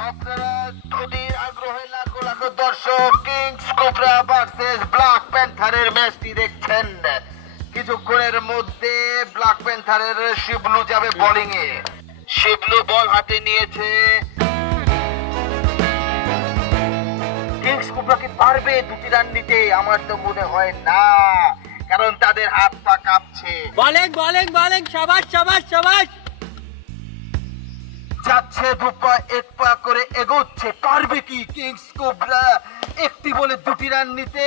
আপনারা অধীর আগ্রহে লাখো লাখো দর্শক কিংস কোবরা ভার্সেস ব্ল্যাক প্যান্থারের ম্যাচটি দেখছেন। কিছুক্ষণের মধ্যে ব্ল্যাক প্যান্থারের শিবলু যাবে বোলিং এ। শিবলু বল হাতে নিয়েছে। কিংস কোবরা কি পারবে 2টি রান নিতে? আমার তো মনে হয় না, কারণ তাদের হাত পা কাঁপছে। বলেন বলেন বলেন, শাবাশ শাবাশ শাবাশ। যাচ্ছে দুপা এক পা করে এগোচ্ছে। পারবে কি কিংস কোবরা একটি বলে 2টি রান নিতে?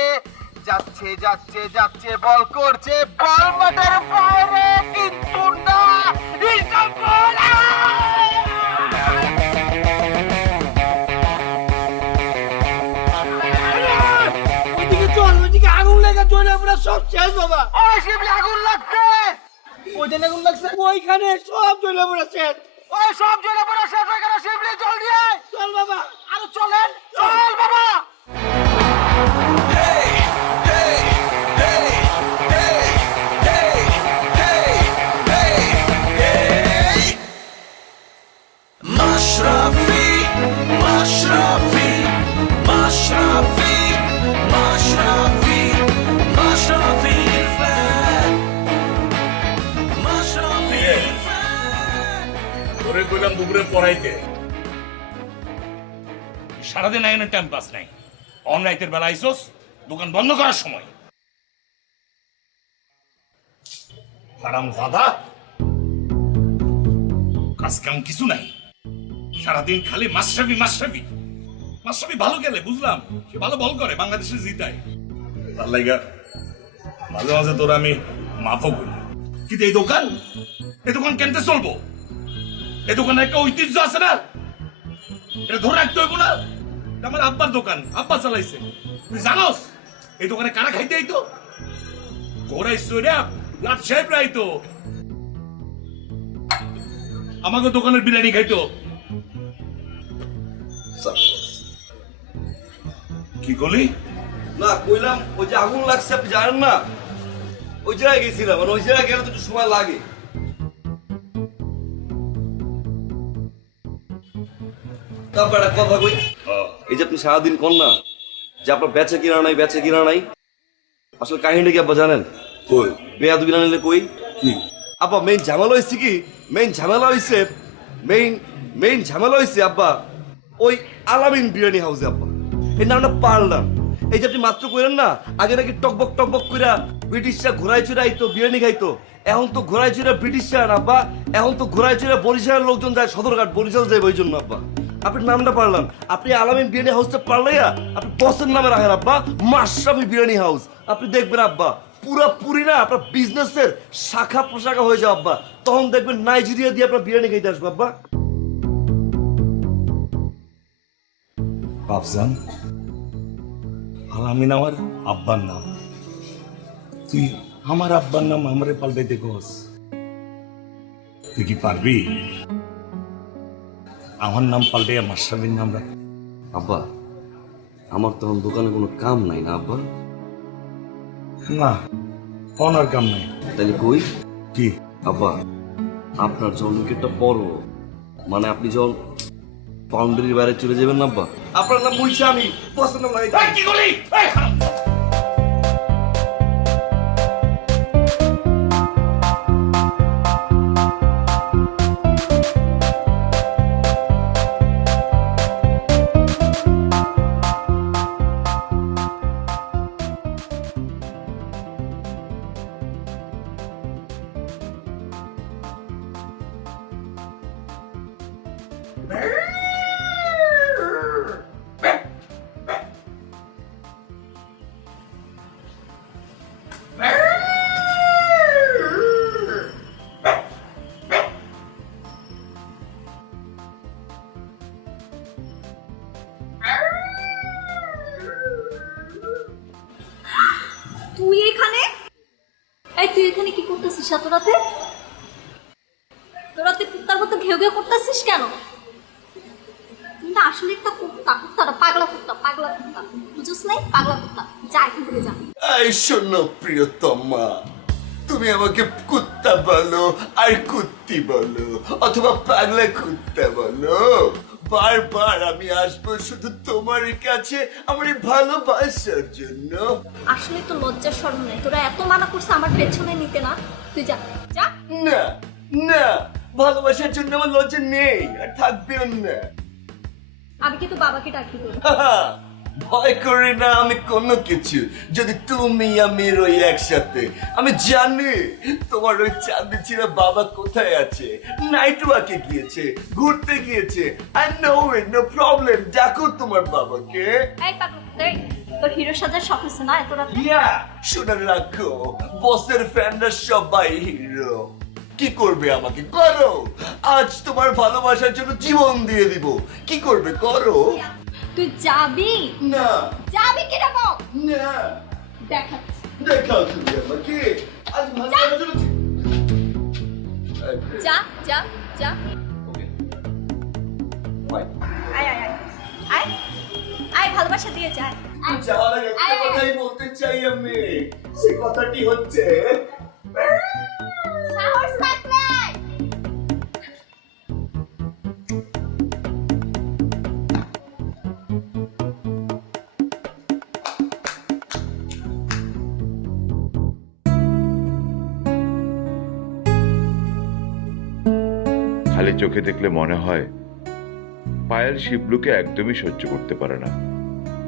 যাচ্ছে যাচ্ছে যাচ্ছে, বল করছে, বল মাঠের বাইরে, কিন্তু না, ওইদিকে চল, ওইদিকে আগুন লেগে জ্বলে পুরো সব শেষ বাবা। ওই শিবলি আগুন লাগছে। ওইখানে আগুন লাগছে, ওইখানে সব জ্বলে পুরো শেষ। ওই সব জ্বলে পড়া শেষ হয়ে গেল। শিবলি জলদি আয়। চল বাবা, আরো চলেন, চল বাবা। Mashrafi, Mashrafi, Mashrafi, Mashrafi, Mashrafi fan, Mashrafi fan. ওরে কইলাম দুপুরে পড়াইতে, সারাদিন আইনের টাইম পাস নাই। অন রাইতের বেলা আইসোস দোকান বন্ধ করার সময়। হারাম জাদা, কাজ কাম কিছু নাই, সারাদিন খালি মাশরাফি মাশরাফি মাশরাফি। ভালো গেলে বুঝলাম, সে ভালো বল করে, বাংলাদেশে জিতায়। তার লাগা মাঝে মাঝে তোর আমি মাফও করি, কিন্তু এই দোকান কেনতে চলবো? এই দোকানের একটা ঐতিহ্য আছে না, এটা ধরে রাখতে হইব না? এটা আমার আব্বার দোকান, আব্বা চালাইছে। তুই জানোস এই দোকানে কারা খাইতে আইতো? ঘোরাই সৈরা লাট সাহেব রাইতো, আমাকে দোকানের বিরিয়ানি খাইতো। কি করলি? না কইলাম ওই যে আগুন লাগছে আপনি জানেন না, ওই জায়গায় গেছিলাম, মানে ওই জায়গায় গেলে তো একটু সময় লাগে। তারপর একটা কথা কই, এই যে আপনি সারাদিন কর না যে আপনার বেচে কিনা নাই বেচে কিনা নাই, আসলে কাহিনীটা কি আব্বা জানেন? কই বেয়া দুবিনা নিলে কই কি আব্বা মেইন ঝামেলা হয়েছে কি, মেইন ঝামেলা হয়েছে আব্বা ওই আলামিন বিরিয়ানি হাউসে। আব্বা এই নামটা পারলাম, এই যে আপনি মাত্র কইলেন না আগে নাকি টকবক টকবক কইরা ব্রিটিশরা ঘোরায় চুরা আইতো বিরিয়ানি খাইতো, এখন তো ঘোরায় চুরা ব্রিটিশরা না আব্বা, এখন তো ঘোরায় চুরা বরিশালের লোকজন যায়, সদরঘাট বরিশাল যায়, ওই জন্য আব্বা আপনি নামটা পারলাম। আপনি আলামিন বিরিয়ানি হাউসটা পারলাইয়া আপনি বসের নামে রাখেন আব্বা, মাশরাফি বিরিয়ানি হাউস। আপনি দেখবেন আব্বা পুরোপুরি না আপনার বিজনেসের শাখা প্রশাখা হয়ে যাও আব্বা, তখন দেখবেন নাইজেরিয়া দিয়ে আপনার বিরিয়ানি খাইতে আসবো আব্বা। বাপজান, আলামিন আমার আব্বার নাম, তুই আমার আব্বার নাম আমারে পাল্টাইতে কস? তুই কি পারবি আমার নাম পাল্টাইয়া মাশরাফির নাম রাখ? আব্বা আমার তখন দোকানে কোনো কাম নাই না আব্বা। না, অনার কাম নাই। তাহলে কই কি আব্বা, আপনার যখন উইকেটটা পড়ো, মানে আপনি যখন বাউন্ডারির বাইরে চলে যাবেন না আব্বা, আপনার নাম বলছি আমি পছন্দ লাগে। কি করলি? তুই এখানে? এই তুই এখানে কি করতেছিস এত রাতে? তোরা তুই কুত্তার মতো ঘেউ ঘেউ করতেছিস কেন? তুই না আসলে একটা কুত্তা পাগলা কুত্তা বুঝছিস নাই? পাগলা কুত্তা, যা এখান থেকে যা। এই শোনো প্রিয়তমা, তুমি আমাকে কুত্তা বলো আর কুত্তি বলো অথবা পাগলা কুত্তা বলো, বারবার আমি আসবো শুধু তোমার কাছে আমার এই ভালোবাসার জন্য। আসলে তো লজ্জা শরম নাই, তোরা এত মানা করছে আমার পেছনে নিতে না, তুই যা যা। না না, ভালোবাসার জন্য আমার লজ্জা নেই আর থাকবেও না। আমি কিন্তু বাবাকে ডাকি দেবো। ভয় করি না আমি কোনো কিছু, যদি তুমি আমি রই একসাথে। আমি জানি তোমার ওই চাঁদি ছিঁড়া বাবা কোথায় আছে, নাইট ওয়াকে গিয়েছে, ঘুরতে গিয়েছে। I know it, no problem. ডাকো তোমার বাবাকে। এই পাগল, এই, তোর হিরো সাজার শখ হচ্ছে না এত রাতে? শুনে রাখো, বসের ফ্যানরা সবাই হিরো। কি করবে আমাকে করো, আজ তোমার ভালোবাসার জন্য জীবন দিয়ে দিব। কি করবে করো। তুই যাবি? না যাবি কি রে বল? না, দেখাচ্ছি। দেখাও তুমি আমাকে আজ ভালোবাসার জন্য যা যা যা। Fine. আয় আয় আয় আয় আয়, ভালোবাসা দিয়ে যা। যাওয়ার আগে একটা কথাই বলতে চাই আমি, সে কথাটি হচ্ছে সাহস থাকলে খালি চোখে দেখলে মনে হয় পায়েল শিবলুকে একদমই সহ্য করতে পারে না।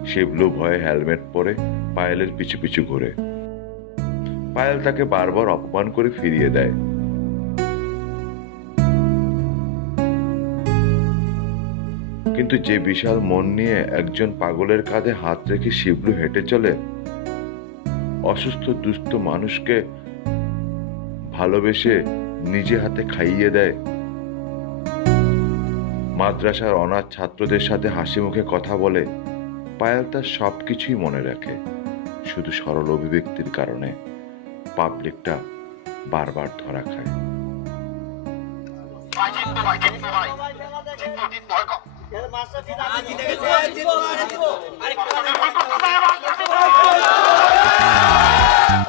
শিবলু ভয়ে হেলমেট পরে পায়েলের পিছু পিছু ঘুরে। পায়েল তাকে বারবার অপমান করে ফিরিয়ে দেয়। কিন্তু যে বিশাল মন নিয়ে একজন পাগলের কাঁধে হাত রেখে শিবলু হেঁটে চলে, অসুস্থ দুস্থ মানুষকে ভালোবেসে নিজে হাতে খাইয়ে দেয়, মাদ্রাসার অনাথ ছাত্রদের সাথে হাসি মুখে কথা বলে, পায়েল তার সবকিছুই মনে রাখে। শুধু সরল অভিব্যক্তির কারণে পাবলিকটা বারবার ধরা খায়।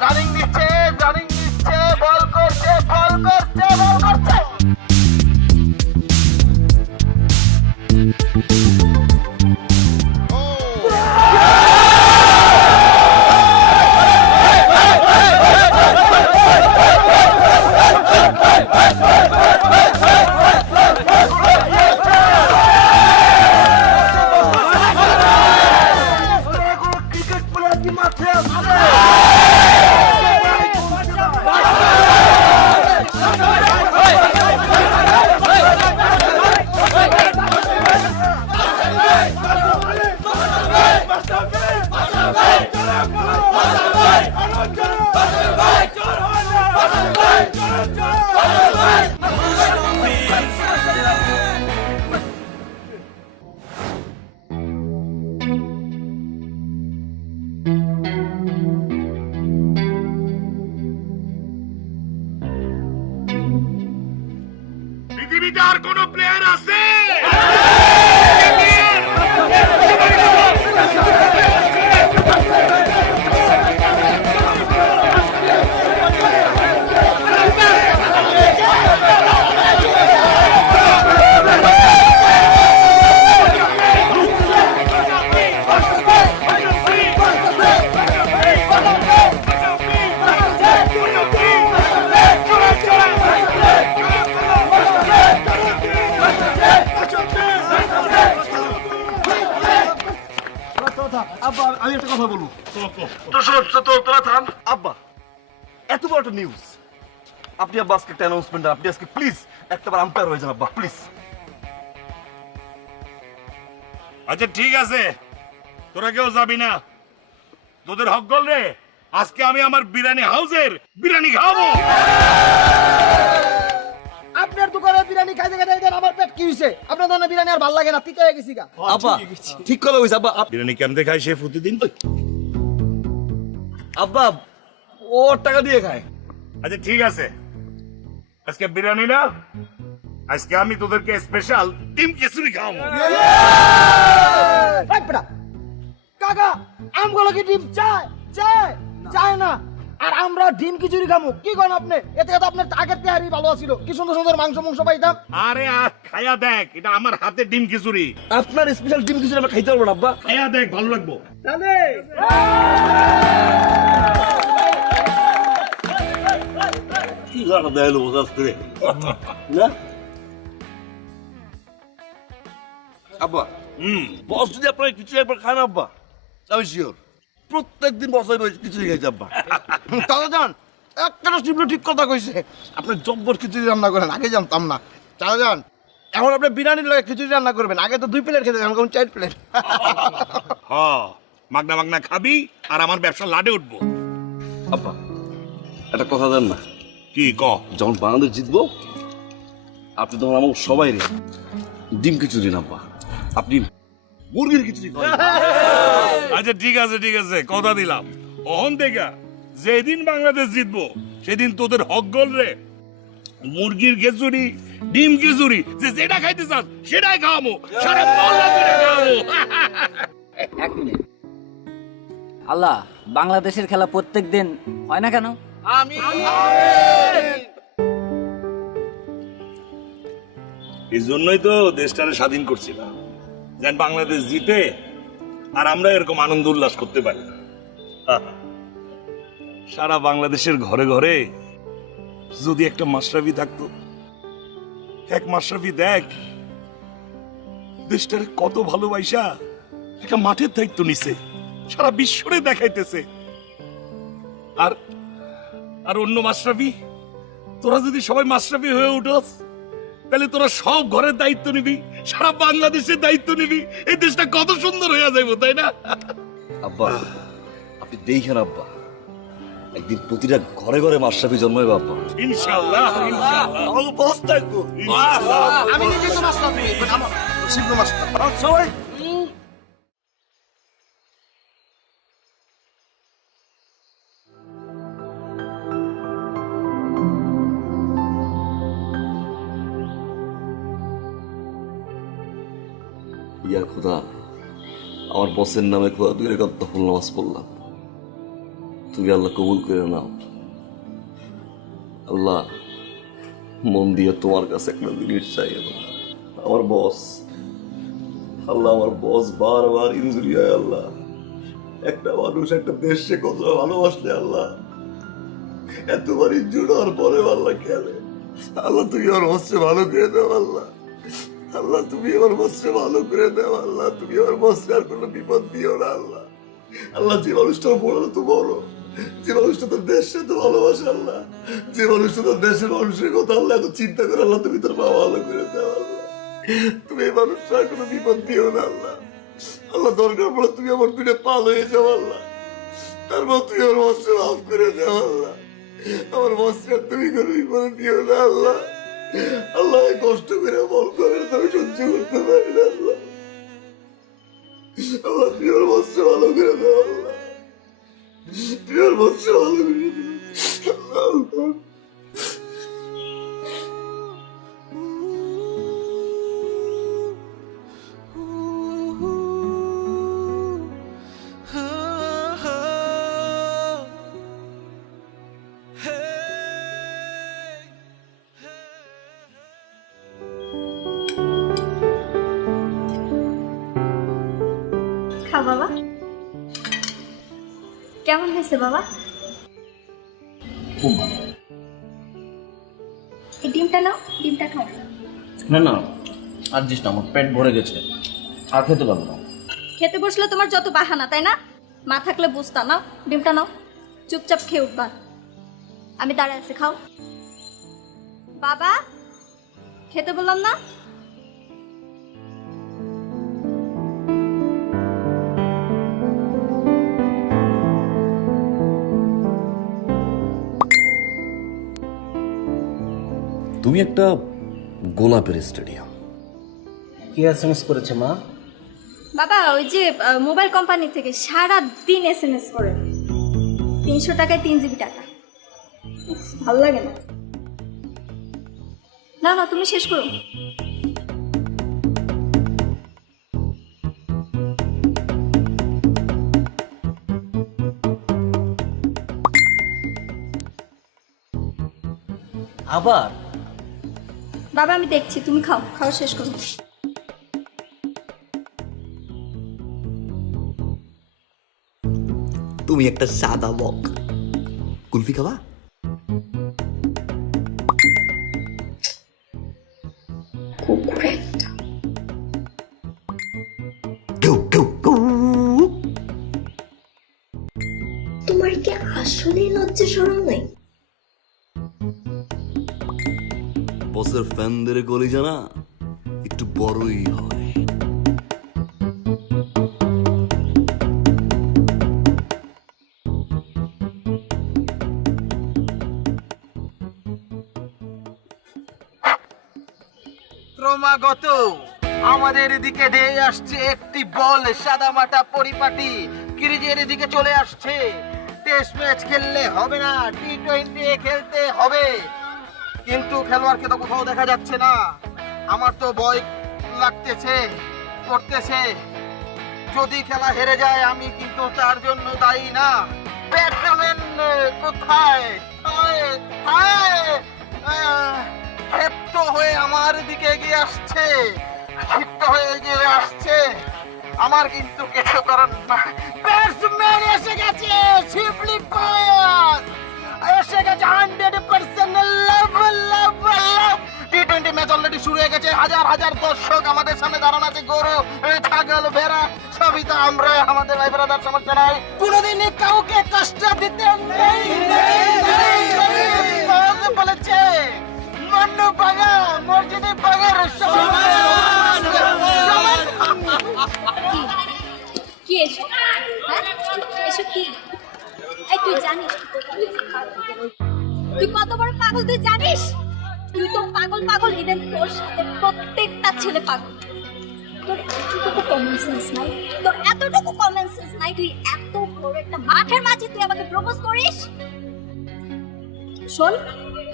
রানিং দিচ্ছে, বল করছে, বল করছে, বল করছে। ক্রিকেট প্লেয়ার কি মাঠে আছে? পৃথিবীতে আর কোন প্লেয়ার আছে? আব্বা আমি একটা কথা বলবো। তোরা থাম। আব্বা এত বড় একটা নিউজ, আপনি আব্বা আজকে একটা অ্যানাউন্সমেন্ট, আপনি আজকে প্লিজ একটাবার আম্পায়ার হয়ে যান আব্বা প্লিজ। আচ্ছা ঠিক আছে, তোরা কেউ যাবি না। তোদের হক গল রে, আজকে আমি আমার বিরিয়ানি হাউসের বিরিয়ানি খাবো। আপনার দোকানে বিরিয়ানি খাইতে খাইতে আমার পেট কি হইছে? আপনার দোকানে বিরিয়ানি আর ভালো লাগে না, তিতা হয়ে গেছি গা। আব্বা ঠিক কথা হইছে আব্বা। বিরিয়ানি কেমনে খাই সে প্রতিদিন? আব্বা ও টাকা দিয়ে খায়। আচ্ছা ঠিক আছে, আজকে বিরিয়ানি না, আজকে আমি তোদেরকে স্পেশাল ডিম খিচুড়ি খাওয়াবো। এই বেটা, কাকা আমগুলো কি ডিম চায়? চায় না। আর আমরা ডিম খিচুড়ি খামু কি করেন আপনি? এতে তো আপনার আগের তেহারি ভালো ছিল, কি সুন্দর সুন্দর মাংস পাইতাম। আরে আর খায়া দেখ, এটা আমার হাতে ডিম খিচুড়ি। আপনার স্পেশাল ডিম খিচুড়ি আমরা খাইতে পারবো না আব্বা? খায়া দেখ, ভালো লাগবো। কি খারাপ দেয় বোঝাস করে না আব্বা? বস যদি আপনার খিচুড়ি একবার খান আব্বা, আমি শিওর প্রত্যেকদিন বসাই খিচুড়ি খাইছে আব্বা। চাচাজান একটা শিবলু ঠিক কথা কইছে, আপনি জব্বর খিচুড়ি রান্না করেন, আগে জানতাম না। চাচাজান এখন আপনি বিরিয়ানির লগে খিচুড়ি রান্না করবেন, আগে তো 2 প্লেট খেতে, এখন 4 প্লেট। হ্যাঁ, মাগনা মাগনা খাবি আর আমার ব্যবসা লাডে উঠবো। আব্বা একটা কথা দেন না, কি ক? যখন বাংলাদেশ জিতবো আপনি তখন আমার সবাই রে ডিম খিচুড়ি না আব্বা, আপনি মুরগির খিচুড়ি খাওয়ান। আচ্ছা ঠিক আছে ঠিক আছে, কথা দিলাম। অহন দেখা যেদিন বাংলাদেশ জিতবো সেদিন তোদের হক গোল রে মুরগির খিচুড়ি, ডিম খিচুড়ি, যে যেটা খাইতে চাস সেটাই খাওয়াবো, সারা মহল্লা করে খাওয়াবো। এক মিনিট, আল্লাহ বাংলাদেশের খেলা প্রত্যেক দিন হয় না কেন? এই জন্যই তো দেশটারে স্বাধীন করছিলাম, যেন বাংলাদেশ জিতে আর আমরা এরকম আনন্দ উল্লাস করতে পারি। সারা বাংলাদেশের ঘরে ঘরে যদি একটা মাশরাফি থাকতো, এক মাশরাফি দেখ দেশটারে কত ভালোবাসা একটা মাঠের দায়িত্ব নিছে, সারা বিশ্বরে দেখাইতেছে। আর আর অন্য মাশরাফি, তোরা যদি সবাই মাশরাফি হয়ে উঠোস তাহলে তোরা সব ঘরের দায়িত্ব নিবি, সারা বাংলাদেশের দায়িত্ব নিবি, এই দেশটা কত সুন্দর হয়ে যাইব, তাই না? আব্বা আপনি দেখেন আব্বা, একদিন প্রতিটা ঘরে ঘরে মাশরাফি জন্মাইবে আব্বা। ইনশাআল্লাহ ইনশাআল্লাহ। আমাকে বস থাকবো। আমি নিজে তো মাশরাফি, আমার শিবলু মাশরাফি। সবাই ইয়া খোদা, আমার বসের নামে খোদা 2 রাকাত নফল নামাজ পড়লাম, তুমি আল্লাহ কবুল করে নাও। আল্লাহ মন দিয়ে তোমার কাছে একটা জিনিস চাই, আমার বস, আল্লাহ আমার বস বারবার ইনজুরি হয় আল্লাহ। একটা মানুষ একটা দেশে কত ভালোবাসলে আল্লাহ, এতবার ইনজুরি হওয়ার পরে আল্লাহ খেলে। আল্লাহ তুমি আমার বসে ভালো করে দাও আল্লাহ, আল্লাহ তুমি আমার বসে ভালো করে দাও আল্লাহ, তুমি আমার বসে আর কোনো বিপদ দিও না আল্লাহ। আল্লাহ যে মানুষটা বড় তো বড়, যে মানুষটা তোর দেশে তো ভালোবাসে আল্লাহ, যে মানুষটা তোর দেশের মানুষের কথা আল্লাহ এত চিন্তা করে আল্লাহ, তুমি তোর মা ভালো করে দাও আল্লাহ, তুমি এই মানুষটা আর কোনো বিপদ দিও না আল্লাহ। আল্লাহ দরকার পড়ে তুমি আমার 2টা পাল হয়ে যাও আল্লাহ, তারপর তুমি আমার বসে মাফ করে দাও আল্লাহ, আমার বসে আর তুমি কোনো বিপদ দিও না আল্লাহ। আল্লাহ কষ্ট করে বল করে তুমি সহ্য করতে পারি না আল্লাহ, আল্লাহ তুমি আমার বসে ভালো করে দাও আল্লাহ, তুমি আমার বসে ভালো করে দাও আল্লাহ। খাও বাবা, কেমন হয়েছে বাবা? খুব ভালো। এই ডিমটা নাও, ডিমটা খাও। না না আর দিস না, আমার পেট ভরে গেছে, আর খেতে পারবো না। খেতে বসলে তোমার যত বাহানা, তাই না? মা থাকলে বুঝতা না। ডিমটা নাও, চুপচাপ খেয়ে উঠবা। আমি দাঁড়ায় আছি, খাও। বাবা খেতে বললাম না? তুমি একটা গোলাপের স্টেডিয়াম। কি এসএমএস করেছে মা? বাবা ওই যে মোবাইল কোম্পানি থেকে সারা দিন এসএমএস করে, 300 টাকায় 3 জিবি টাকা। উফ, ভালো লাগে না। না না তুমি শেষ করো। আবার বাবা আমি দেখছি, তুমি খাও, খাওয়া শেষ করো। তুমি একটা সাদা বক, কুলফি খাবা? তোমার কি আসলেই লজ্জা শরম নাই? বসের ফ্যানদের কলিজা না একটু বড়ই হয়। ক্রমাগত আমাদের দিকে ধেয়ে আসছে একটি বল, সাদামাটা পরিপাটি ক্রিজের দিকে চলে আসছে। টেস্ট ম্যাচ খেললে হবে না, টি-20 খেলতে হবে, কিন্তু খেলোয়াড়কে তো কোথাও দেখা যাচ্ছে না। আমার তো ভয় লাগতেছে, করতেছে, যদি খেলা হেরে যায় আমি কিন্তু তার জন্য দায়ী না। ব্যাটসম্যান কোথায়? ক্ষিপ্ত হয়ে আমার দিকে এগিয়ে আসছে, ক্ষিপ্ত হয়ে এগিয়ে আসছে, আমার কিন্তু কিছু করার না। ব্যাটসম্যান এসে গেছে, শিবলি পাস এসে গেছে, 100% লাভ লাভ লাভ। টি-20 ম্যাচ অলরেডি শুরু হয়ে গেছে, হাজার হাজার দর্শক আমাদের সামনে দাঁড়ানো আছে, গরু ছাগল ভেড়া সবই তো আমরা আমাদের ভাই ব্রাদার সমস্যা নাই, কোনোদিনই কাউকে কষ্ট দিতে নেই বলেছে। মন্নু বাগা মসজিদে বাগার কি এসো? হ্যাঁ এসো কি? এই তুই জানিস তুই কত বড় পাগল, তুই জানিস? তুই তো পাগল পাগল, ইভেন তোর সাথে প্রত্যেকটা ছেলে পাগল। তোর এতটুকু কমন সেন্স নাই, তোর এতটুকু কমন সেন্স নাই, তুই এত বড় একটা মাঠের মাঝে তুই আমাকে প্রপোজ করিস? শোন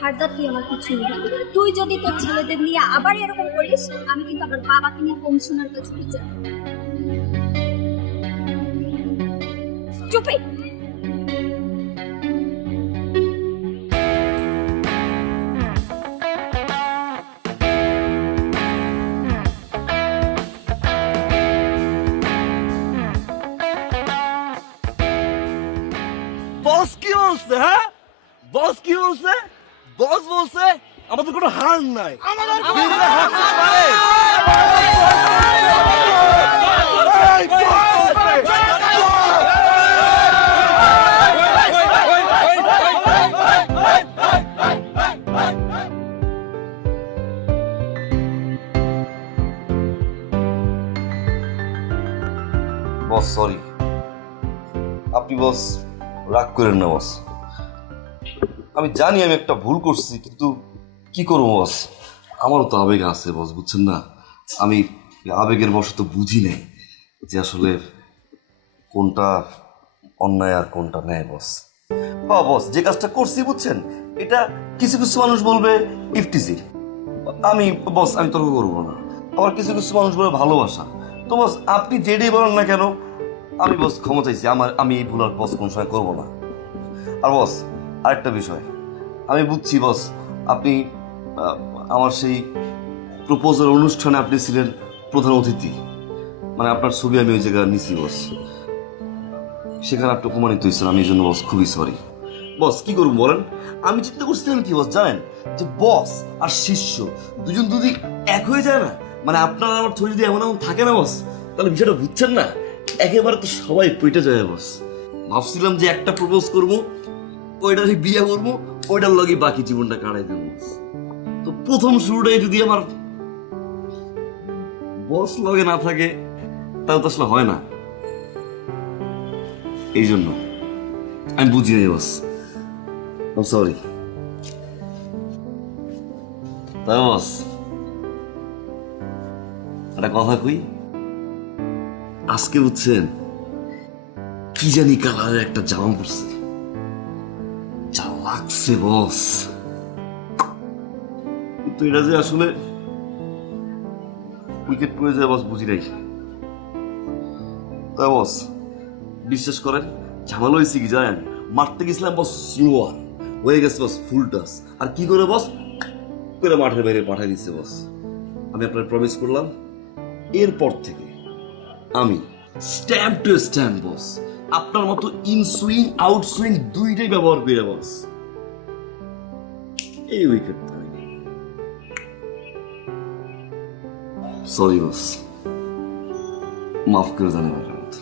ফারদার, তুই আমার কিছু নেই। তুই যদি তোর ছেলেদের নিয়ে আবার এরকম করিস, আমি কিন্তু আমার বাবাকে নিয়ে কমিশনার কাছে চলে যাব। চুপে বস কি বলছে? হ্যাঁ বস কি বলছে? বস বলছে আমাদের কোনো হার নাই, আমাদের বস সরি, আপনি বস রাগ করেন না বস। আমি জানি আমি একটা ভুল করছি, কিন্তু কি করবো বস, আমারও তো আবেগ আছে বস, বুঝছেন না? আমি আবেগের বশত বুঝি নাই যে আসলে কোনটা অন্যায় আর কোনটা ন্যায় বস। হ্যাঁ বস, যে কাজটা করছি বুঝছেন, এটা কিছু কিছু মানুষ বলবে ইফটিজিং, আমি বস আমি তর্ক করবো না। আবার কিছু কিছু মানুষ বলে ভালোবাসা। তো বস আপনি যেটাই বলেন না কেন, আমি বস ক্ষমা চাইছি, আমি এই ভুল আর বস কোনো সময় করবো না। আর বস আরেকটা বিষয়, আমি বুঝছি বস আপনি আমার সেই প্রপোজাল অনুষ্ঠানে আপনি ছিলেন প্রধান অতিথি, মানে আপনার ছবি আমি ওই জায়গায় নিছি বস, সেখানে আপনি অপমানিত হয়েছেন, আমি এই জন্য বস খুবই সরি। বস কি করবো বলেন, আমি চিন্তা করছিলাম কি বস জানেন, যে বস আর শিষ্য দুজন যদি এক হয়ে যায় না, মানে আপনার আমার ছবি যদি এমন এমন থাকে না বস, তাহলে বিষয়টা বুঝছেন না, একেবারে তো সবাই পইটা যায় বস। ভাবছিলাম যে একটা প্রপোজ করবো, ওইটারই বিয়ে করবো, ওইটার লগে বাকি জীবনটা কাটাই দেবো। তো প্রথম শুরুটাই যদি আমার বস লগে না থাকে, তাহলে তো আসলে হয় না। এই জন্য আমি বুঝি নাই বস, সরি। তাই বস একটা কথা কই, আজকে বুঝছেন কি জানি কালারের একটা জামা পড়ছে, যা লাগছে বস, কিন্তু এটা যে আসলে উইকেট পড়ে যায় বস বুঝি নাই। তাই বস বিশ্বাস করেন, ঝামেলা হয়েছে কি জানেন, মারতে গেছিলাম বস স্লোয়ার, হয়ে গেছে বস ফুল টাস, আর কি করে বস করে মাঠের বাইরে পাঠিয়ে দিচ্ছে বস। আমি আপনার প্রমিস করলাম এরপর থেকে আমি স্ট্যাম্প টু স্ট্যাম্প বস, আপনার মতো ইন সুইং আউট সুইং দুইটাই ব্যবহার করে বস। এই উইকেট সরি বস, মাফ করে জানে আমার মতো।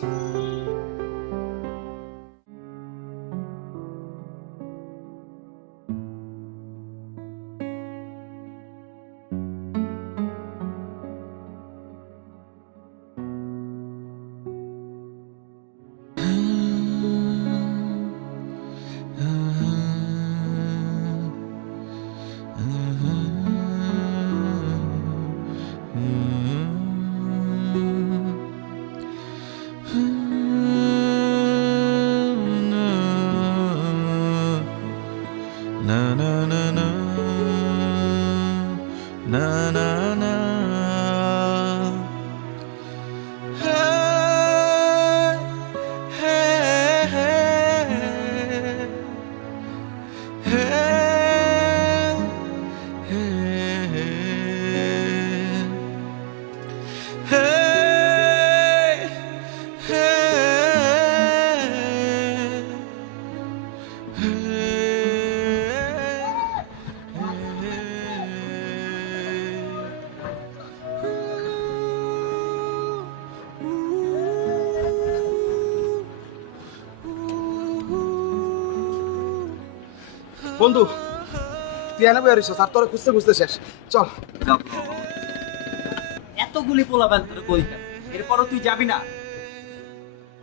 বন্ধু তুই এনে বেরিস আর তোর খুঁজতে খুঁজতে শেষ। চল এতগুলি পোলাপান তোর কইতা, এরপরও তুই যাবি না?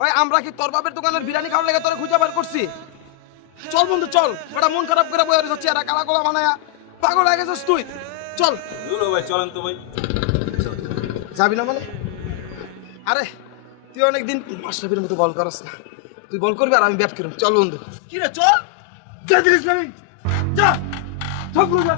ওই আমরা কি তোর বাপের দোকানের বিরিয়ানি খাওয়ার লেগে তোরে খুঁজে বের করছি? চল বন্ধু চল, বেটা মন খারাপ করে বয়ে রয়েছে, চেহারা কালা গোলা বানায়া পাগল হয়ে গেছিস তুই। চল ভাই চলেন তো ভাই। যাবি না মানে? আরে তুই অনেকদিন মাশরাফির মতো বল করস না, তুই বল করবি আর আমি ব্যাট করব। চল বন্ধু। কি রে চল, যা দিস না, যা ঠকলো যা।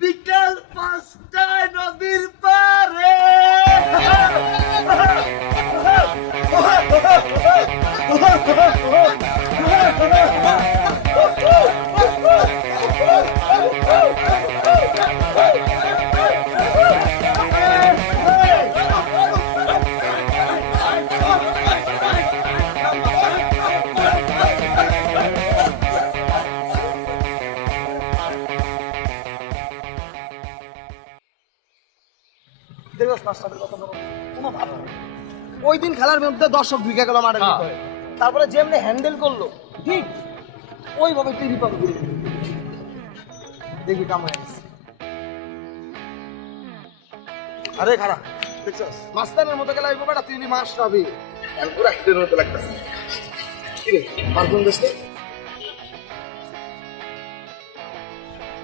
বিকাল 5টায় নদীর পারে দেখোস মাশরাফির কত বড় কোনো ভাব নেই। ওই দিন খেলার মধ্যে দর্শক ঢুকে গেল মাঠের ভিতরে, তারপরে যেমনি হ্যান্ডেল করলো ঠিক ওইভাবে তুই রিপাব করে দেখবি কাম হয়ে গেছে। আরে খারাপ দেখছস মাস্তানের মতো গেলে ওই ব্যাপারটা তুই মাশরাফি পুরো হিটের মতো লাগতেছে। কি রে পারফর্ম দেখছিস?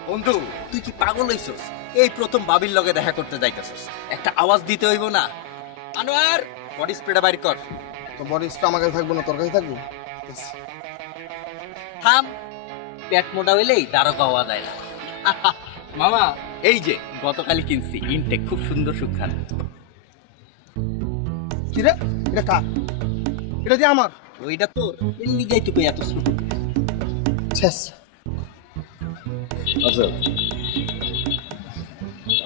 বন্ধু তুই কি পাগল হইছস? এই প্রথম বাবির লগে দেখা করতে যাইতেছস, একটা আওয়াজ দিতে হইব না? আনোয়ার বডি স্প্রেটা বাইর কর। তো বডি স্প্রে আমার কাছে থাকবো না, তোর কাছে থাকবো? থাম, পেট মোটা হইলেই দারোগা হওয়া যায় না। মামা এই যে গতকালই কিনছি ইনটেক, খুব সুন্দর সুখান। কি রে এটা কার? এটা দিয়ে আমার? ওইটা তোর, এর লিগাই তো কই এত ছোট। শেষ। আচ্ছা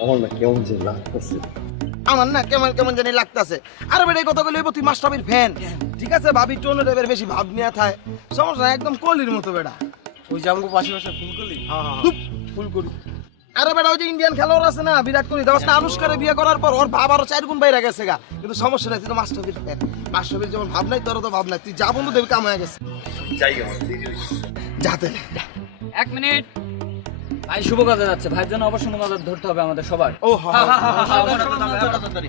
আমার না কেমন যে লাগতেছে, আমার না কেমন কেমন জানি লাগতেছে। আরে বেটা কথা বলে তুই মাশরাফির ফ্যান, ঠিক আছে? ভাবি টোনের এবার বেশি ভাব নিয়ে থাকে, সমস্যা নাই, একদম কলির মতো বেটা। ওই জামগো পাশে পাশে ফুল করলি? ফুল করি। আরে বেটা ওই যে ইন্ডিয়ান খেলোয়াড় আছে না বিরাট কোহলি, দেখ না আনুষ্কারে বিয়ে করার পর ওর ভাব আরো 4 গুণ বাইরে গেছে গা। কিন্তু সমস্যা নাই, তুই তো মাশরাফির ফ্যান, মাশরাফির যেমন ভাব নাই তোর তো ভাব নাই। তুই যা বন্ধু দেবি কাম হয়ে গেছে। যাই যাতে 1 মিনিট, ভাই শুভ কাজে যাচ্ছে, ভাইয়ের জন্য অবশ্যই নজর ধরতে হবে আমাদের সবার। ও হ্যাঁ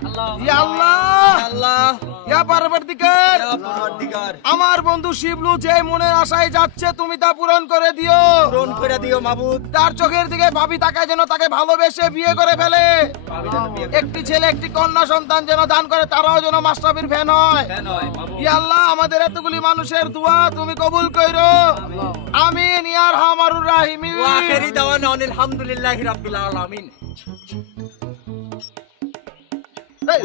আল্লাহ ইয়া আল্লাহ আল্লাহ ইয়া পার্বতীকার আমার বন্ধু শিবলু যে মনের আশায় যাচ্ছে তুমি তা পূরণ করে দিও, পূরণ করে দিও মাবুদ। তার চোখের দিকে ভাবি তাকায় যেন তাকে ভালোবেসে বিয়ে করে ফেলে। একটি ছেলে একটি কন্যা সন্তান যেন দান করে, তারাও যেন মাশরাফির ফ্যান হয়। ইয়া আল্লাহ আমাদের এতগুলি মানুষের দোয়া তুমি কবুল কইরো, আমিন ইয়া আরহামার রাহিমিন। ওয়া আখিরি দাওয়ানা আলহামদুলিল্লাহি রাব্বিল আলামিন। এই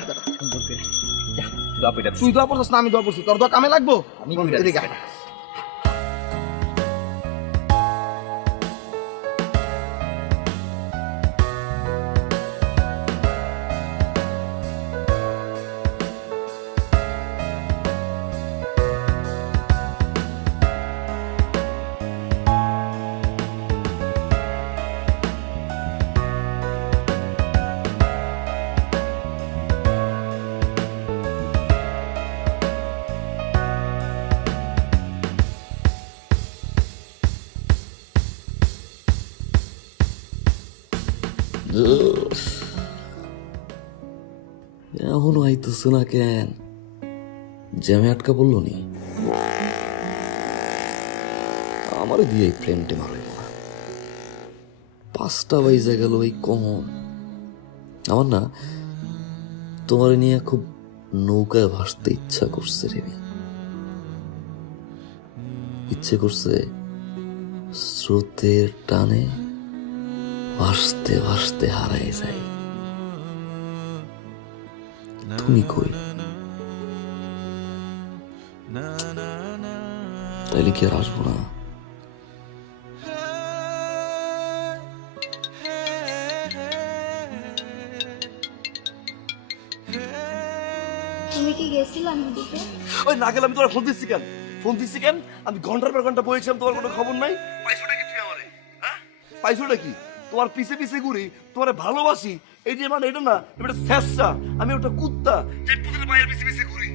বেটা, তুই দোয়া পড়ছিস না আমি দোয়া পড়ছি, তোর দোয়া কামে লাগবো। এদিকে আয়। এখনো আইতেছো না কেন? জ্যামে আটকা পড়লো নি? আমারে দিয়ে প্রেম টেম হবে না। 5টা বাজে গেল, এই কখন? আমার না তোমার নিয়ে খুব নৌকায় ভাসতে ইচ্ছা করছে রে। ইচ্ছে করছে স্রোতের টানে ভাসতে ভাসতে হারায় যায়। তুমি কই? তাইলে কি আর আসবো না? তুমি কি গেছিলা নদীতে? ওই না গেলে আমি তোমার ফোন দিচ্ছি কেন? আমি ঘন্টার পর ঘন্টা বলেছিলাম, তোমার কোনো খবর নাই। পাইছোটা কি তুই আমারে? হ্যাঁ, পাইছোটা কি? তোমার পিছে পিছে ঘুরি, তোমারে ভালোবাসি, এই যে মানে এটা না, এটা শেষটা। আমি ওটা কুত্তা যে পুতুলের পায়ের পিছে পিছে ঘুরি।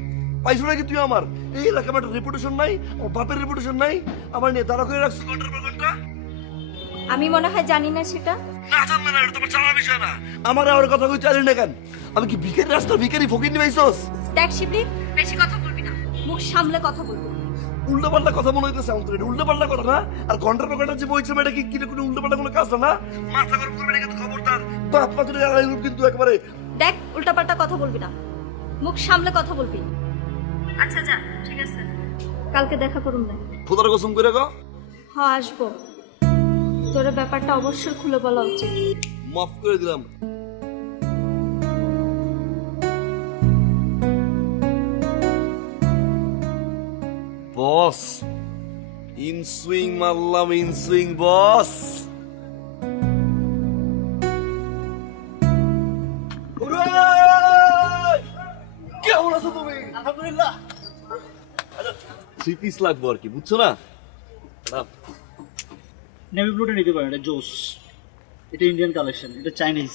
পাইছোটা কি তুই আমার? এই এলাকায় আমার রেপুটেশন নাই, আমার বাপের রেপুটেশন নাই, আমার নিয়ে দাঁড়া করে রাখছো ঘন্টার পর ঘন্টা। আমি মনে হয় জানি না সেটা। না জানলে না, এটা তোমার জানার বিষয় না। আমার আর কথা কই চালি না কেন? আমি কি ভিখারি, রাস্তার ভিখারি ফকির নিবাইছস? দেখ শিবলি, বেশি কথা বলবি না, মুখ সামলে কথা বলবি। উল্টো পাল্টা কথা মনে হইতেছে আমার, এটা উল্টো পাল্টা কথা না। আর ঘন্টার পর ঘন্টা যে বইছিলাম, এটা কি কোনো উল্টো পাল্টা কোনো কাজ না। মাথা গরম করবে না কিন্তু, খবরদার। বাপ মা তুই কিন্তু একবারে। দেখ উল্টাপাল্টা কথা বলবি না, মুখ সামলে কথা বলবি। আচ্ছা যা, ঠিক আছে, কালকে দেখা করুন না। খোদার কসম করে গো। হ্যাঁ আসবো, তোর ব্যাপারটা অবশ্যই খুলে বলা উচিত। মাফ করে দিলাম। বস ইন সুইং মারলাম, ইন সুইং বস। কেমন আছো তুমি? আলহামদুলিল্লাহ। 3 পিস লাগবো আর কি, বুঝছো না? নেভি ব্লুটা নিতে পারেন, এটা জোস। এটা ইন্ডিয়ান কালেকশন, এটা চাইনিজ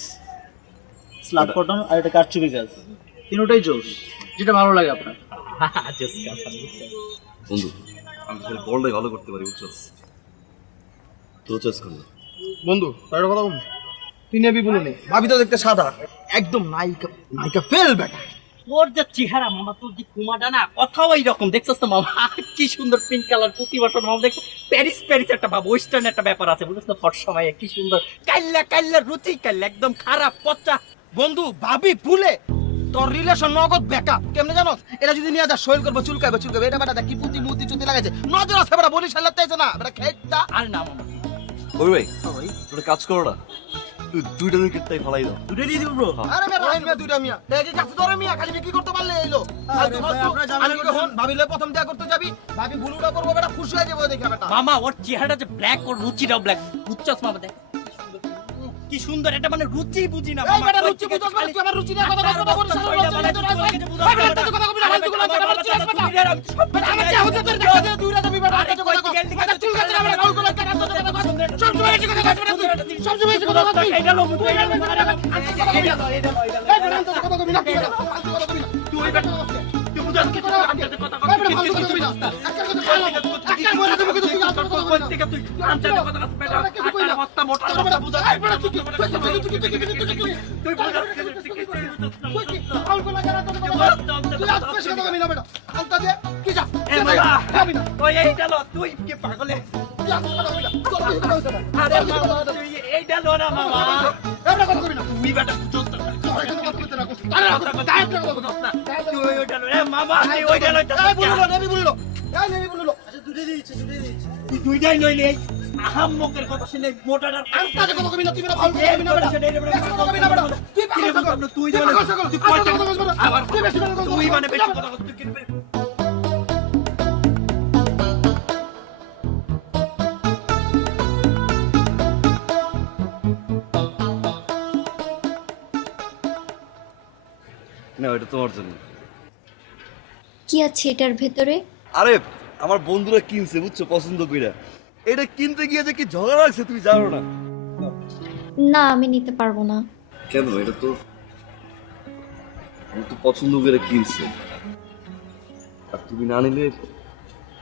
স্লাব কটন, আর এটা কারচুপি গাছ। তিনটাই জোস, যেটা ভালো লাগে আপনার। বন্ধু আমি বলটাই ভালো করতে পারি, বুঝছো? তো চেস করলো বন্ধু তার কথা বল, তুই নেবি বলো নে, ভাবি তো দেখতে সাদা, একদম নায়িকা নায়িকা ফেল বেটা। তোর যে চেহারা মামা, তোর যে কুমাটা না, কথাও এইরকম। দেখছস তো মামা, কি সুন্দর পিঙ্ক কালার প্রতি বছর মামা। দেখছো প্যারিস প্যারিস একটা ভাব, ওয়েস্টার্ন একটা ব্যাপার আছে, বুঝছ না? ফট সময় কি সুন্দর কাল্লা কাল্লা রুচি কাল্লা, একদম খারাপ পচা। বন্ধু ভাবি ফুলে তোর রিলেশন নগদ ব্যাকআপ কেমনে জানোস? এটা যদি নিয়ে যা শৈল করবো, চুলকাইবে চুলকাইবে। এটা বেটা কি পুতি মুতি চুতি লাগাইছে, নজর আছে বেটা, বলি সালাতে না বেটা খেটটা। আর না মামা, কবি ভাই তোর কাজ করো না, তুই দুইটা উইকেটটাই ফলাই দাও। দুটো দিয়ে দিব ব্রো। আরে মেয়ে রহিন মেয়ে দুইটা মিয়া দেখি কাছে ধরে মিয়া, খালি বিক্রি করতে পারলে এলো। আমি কখন ভাবিলে প্রথম দেখা করতে যাবি, ভাবি ভুলুটা করবো বেটা, খুশি হয়ে যাবো দেখে বেটা। মামা ওর চেহারাটা যে ব্ল্যাক, ওর রুচিটাও ব্ল্যাক, বুঝছস মামা? দেখ কি সুন্দর, এটা মানে রুচি বুঝি না এই বেটা রুচি বুঝছস মানে তুই আমার রুচি নিয়ে কথা বলছিস, কথা বলছিস। এই বেটা তুই কথা কবি না, ফালতু কথা বলছিস বেটা। বেটা আমার কি হচ্ছে তোর দেখা যায় দুইটা যাবি বেটা, কথা কথা বেটা চুল কাটে না বেটা, কাউকে লাগে না কথা কথা সব সময় এসে কথা বলছিস বেটা, তুই সব সময় এসে কথা বলছিস। এটা লো মুখ, এই বেটা তোর কথা কবি না, তুই বেটা ফালতু কথা কবি না, তুই বেটা তুই বুঝাস কি কথা কথা কবি না, ফালতু কথা কবি না। একটা কথা খাওয়া একটা বলে তুমি কিন্তু তুই কথা কথা বল থেকে তুই আনতে কথা বেটা, একটা বস্তা মোটা কথা বুঝা। এই বেটা তুই তুই বুঝাস কি তুই ফালতু কথা তুই আজ বেশি কথা কবি না বেটা আলতা দে তুই যা এ মামা যাবি না ওই এইটা লো তুই কি পাগলে তুই আজ কথা কবি না চল কথা কবি না আরে মামা তুই এইটা লো না মামা এবড়া কথা কবি না তুই বেটা চল তো তুই এখানে কথা কইতে না কইছ আরে গায়েব না কথা কইছ না তুই ওইটা লো এ মামা তুই ওইটা লো এই বললো নেবি বললো এই নেবি বললো আচ্ছা দুইটাই দিয়েছে তুই দুইটাই লইলে আহাম্মকের কথা শুনে মোটাটার আলতা দে কথা কবি না তুই না ফালতু কবি না বেটা কথা কবি না বেটা তুই পাগল ছাগল তুই তুই পাগল ছাগল তুই কথা কইছ না আবার তুই বেশি কথা কইছ তুই মানে বেশি কথা তুই কিনবে না এটা তোমার জন্য। কি আছে এটার ভেতরে? আরে আমার বন্ধুরা কিনছে বুঝছো পছন্দ কইরা, এটা কিনতে গিয়ে যে কি ঝগড়া লাগছে তুমি জানো না। না আমি নিতে পারবো না। কেন? এটা তো আমি তো পছন্দ করে কিনছে, আর তুমি না নিলে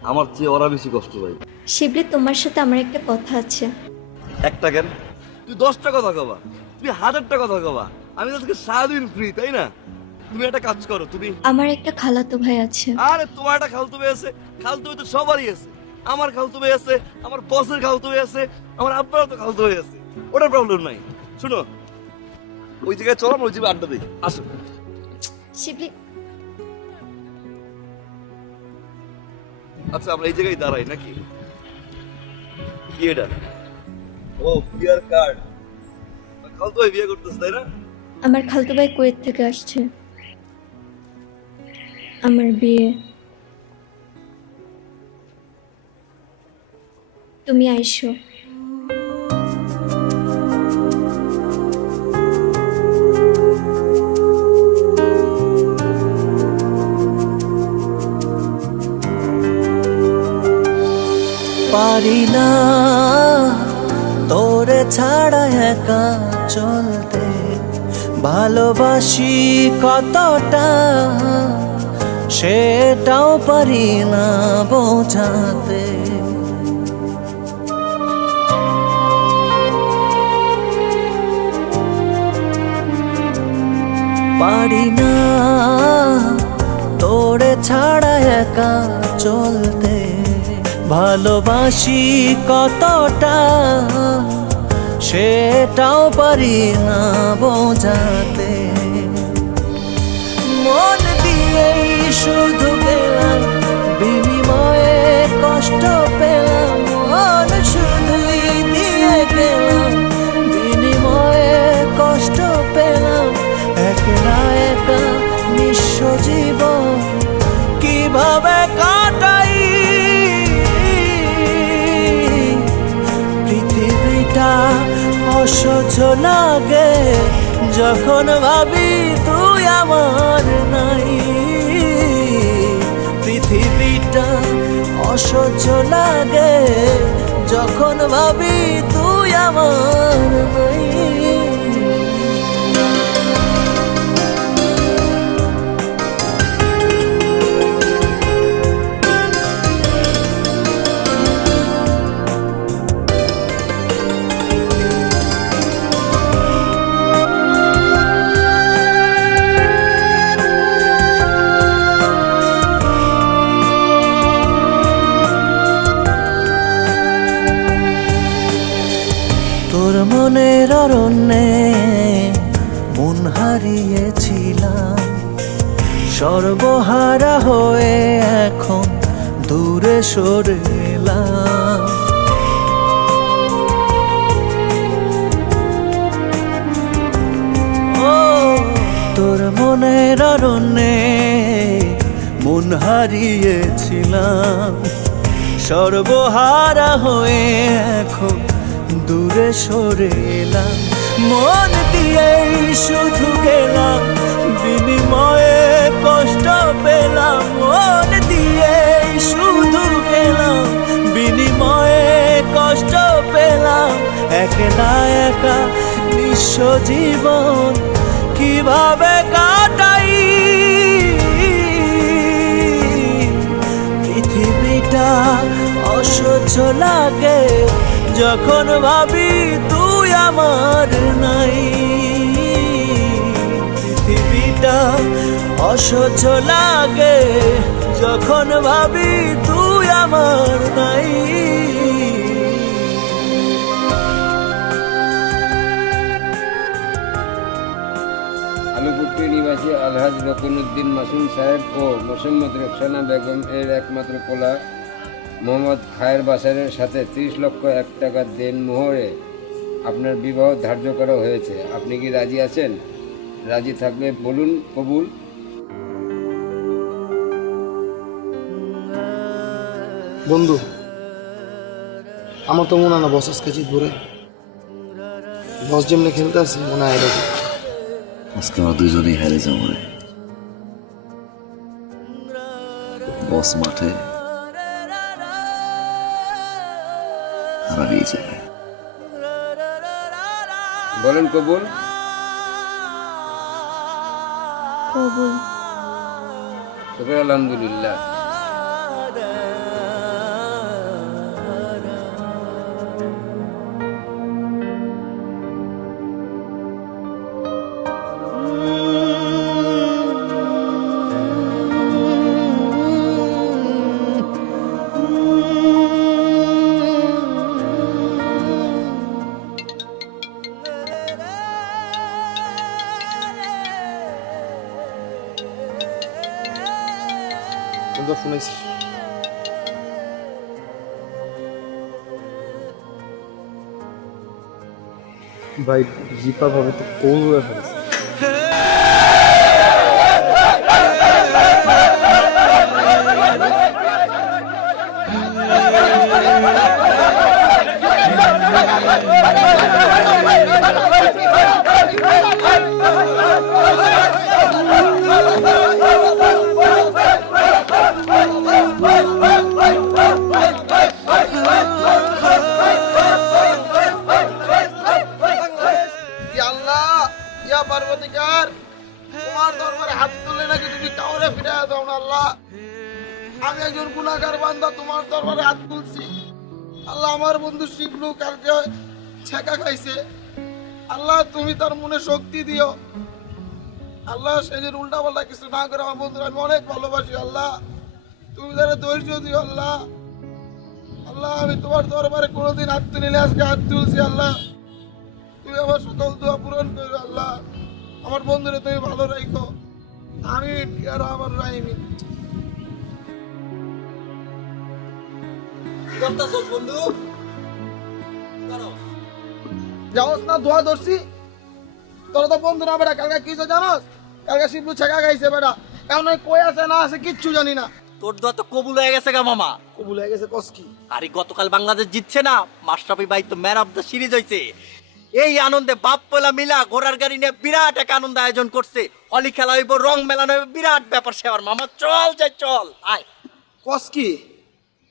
আমার চেয়ে ওরা বেশি কষ্ট পাই। শিবলি তোমার সাথে আমার একটা কথা আছে। একটা কেন? তুই 10টা কথা কবা, তুমি 1000টা কথা কবা, আমি আজকে সারাদিন ফ্রি, তাই না? তুমি একটা কাজ করো, তুমি আমার একটা খালাতো ভাই আছে। আরে তোমার একটা খালতো ভাই আছে, খালতো ভাই তো সবারই আছে। আমার খালতো ভাই আছে, আমার বসের খালতো ভাই আছে, আমার আব্বারও তো খালতো ভাই আছে, ওটার প্রবলেম নাই। শুনো, ওই জায়গায় চলো, ওই জায়গায় আড্ডা দিই, আসো। শিবলি আচ্ছা আমরা এই জায়গায় দাঁড়াই নাকি? কি এটা? ও বিয়ার কার্ড, খালতো ভাই বিয়ে করতেছে তাই না? আমার খালাতো ভাই কুয়েত থেকে আসছে। আমার বিয়ে, তুমি আইসো। পারি না তোরে ছাড়া একা চলতে, ভালোবাসি কতটা সেটাও পারি না বোঝাতে। পারি না তোরে ছাড়া একা চলতে, ভালোবাসি কতটা সেটাও পারি না বোঝাতে। মন দিয়েই শুধু গেলাম, বিনিময়ে কষ্ট পেলাম। মন শুধুই দিয়ে গেলাম, বিনিময়ে কষ্ট পেলাম। একলা একা নিঃস্ব জীবন কিভাবে কাটাই, পৃথিবীটা অসহ্য লাগে যখন ভাবি তুই আমার নাই। পৃথিবীটা অসহ্য লাগে যখন ভাবি তুই আমার নাই। তোর মনের অরণ্যে মন হারিয়েছিলাম, সর্বহারা হয়ে এখন দূরে সরে এলাম। ও তোর মনের অরণ্যে মন হারিয়েছিলাম, সর্বহারা হয়ে এখন দূরে সরে এলাম। মন দিয়েই শুধু গেলাম, বিনিময়ে কষ্ট পেলাম। মন দিয়েই শুধু গেলাম, বিনিময়ে কষ্ট পেলাম। একলা একা নিঃস্ব জীবন কিভাবে কাটাই, পৃথিবীটা অসহ্য লাগে যখন ভাবি তুই আমার নাই। পৃথিবীটা অসহ্য লাগে যখন ভাবি তুই আমার নাই। আলুপুত্রি নিবাসী আলহাজ রকিনুদ্দিন মাসুম সাহেব ও মোসাম্মদ রোকসানা বেগম এর একমাত্র পোলা মোহাম্মদ খায়ের বাসারের সাথে 30,01,000 টাকা দেনমোহরে আপনার বিবাহ ধার্য করা হয়েছে। আপনি কি রাজি আছেন? রাজি থাকলে বলুন কবুল। বন্ধু, আমার তো মনে হয় না বস আজকে জিতবো রে। বস যেমনি খেলতে আছে মনে হয় এরকম। আজকে আমরা দুইজনেই হেরে যাবো রে। বস মাঠে হারিয়ে যাবে। বলেন কবুল। কবুল। তবে আলহামদুলিল্লাহ। তোমরা শুনেছি ভাই জিপা ভাবে তো কোন ফেলেছে। তোমার দরবারে হাত তুলে নাকি তুমি কাউরে ফিরে দাও না আল্লাহ। আমি একজন গুনাহগার বান্দা, তোমার দরবারে হাত তুলছি আল্লাহ। আমার বন্ধু শিবলু কালকে ছেঁকা খাইছে আল্লাহ, তুমি তার মনে শক্তি দিও আল্লাহ। সে যে উল্টা পাল্টা কিছু না করে আমার বন্ধুরা আমি অনেক ভালোবাসি আল্লাহ। তুমি তারা ধৈর্য দিও আল্লাহ। আল্লাহ আমি তোমার দরবারে কোনোদিন হাত তুলিনি, আজকে হাত তুলছি আল্লাহ। তুমি আমার সকল দোয়া পূরণ করো আল্লাহ। আমার বন্ধুরা তুমি ভালো রাখো। আমি আর আমার রাইনি বন্ধু যাওস না, দোয়া ধরছি তোরা তো বন্ধু না বেটা। কালকে কিছু জানোস? কালকে শিবলু ছেঁকা খাইছে বেটা। এখন কই আছে না আছে কিচ্ছু জানি না। তোর দোয়া তো কবুল হয়ে গেছে গা মামা। কবুল হয়ে গেছে কস কি? আরে গতকাল বাংলাদেশ জিতছে না, মাশরাফি ভাই তো ম্যান অফ দ্য সিরিজ হয়েছে। এই আনন্দে বাপ পোলা মিলা ঘোড়ার গাড়ি নিয়ে বিরাট এক আনন্দ আয়োজন করছে। হলি খেলা হইব, রং মেলানো হইব, বিরাট ব্যাপার সেবার মামা। চল যাই চল আয়। কস কি?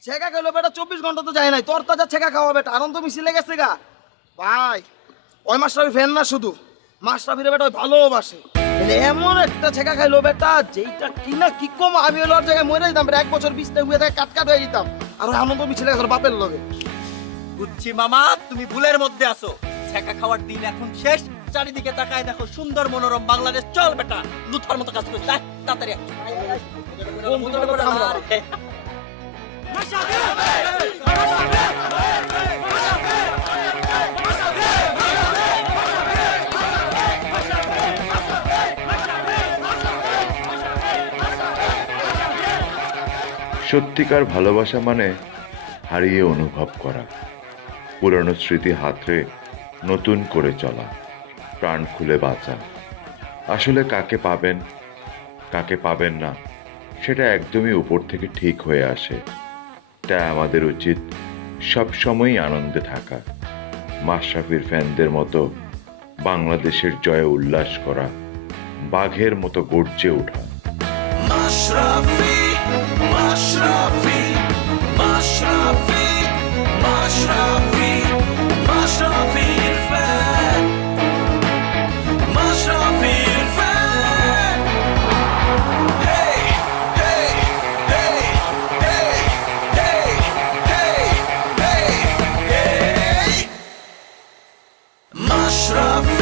ছেঁকা খেলো বেটা, 24 ঘন্টা তো যায় নাই। তোর তাজা ছেঁকা খাওয়া বেটা, আনন্দ মিছিলে গেছে গা ভাই। ওই মাশরাফি ফ্যান না শুধু, মাশরাফির বেটা ওই ভালোবাসে। এমন একটা ছেঁকা খাইলো বেটা যেইটা কিনা কি কম। আমি হলো ওর জায়গায় মরে যেতাম, 1 বছর 20 হুয়ে থাকে কাট হয়ে যেতাম। আর ওই আনন্দ মিছিলে গেছে বাপের লগে। বুঝছি মামা, তুমি ভুলের মধ্যে আছো। ছেঁকা খাওয়ার দিন এখন শেষ। চারিদিকে তাকায় দেখো সুন্দর মনোরম বাংলাদেশ। চল বেটা, লুথার মতো কাজ করিস। তাড়াতাড়ি সত্যিকার ভালোবাসা মানে হারিয়ে অনুভব করা, পুরনো স্মৃতি হাতড়ে নতুন করে চলা, প্রাণ খুলে বাঁচা। আসলে কাকে পাবেন কাকে পাবেন না সেটা একদমই উপর থেকে ঠিক হয়ে আসে। তাই আমাদের উচিত সবসময়ই আনন্দে থাকা, মাশরাফির ফ্যানদের মতো বাংলাদেশের জয়ে উল্লাস করা, বাঘের মতো গর্জে ওঠা। মাশরাফি মাশরাফি মাশরাফি মাশরাফি মাশরাফির ফ্যান, মাশরাফির fan. Hey hey hey hey hey hey hey hey Mashrafe.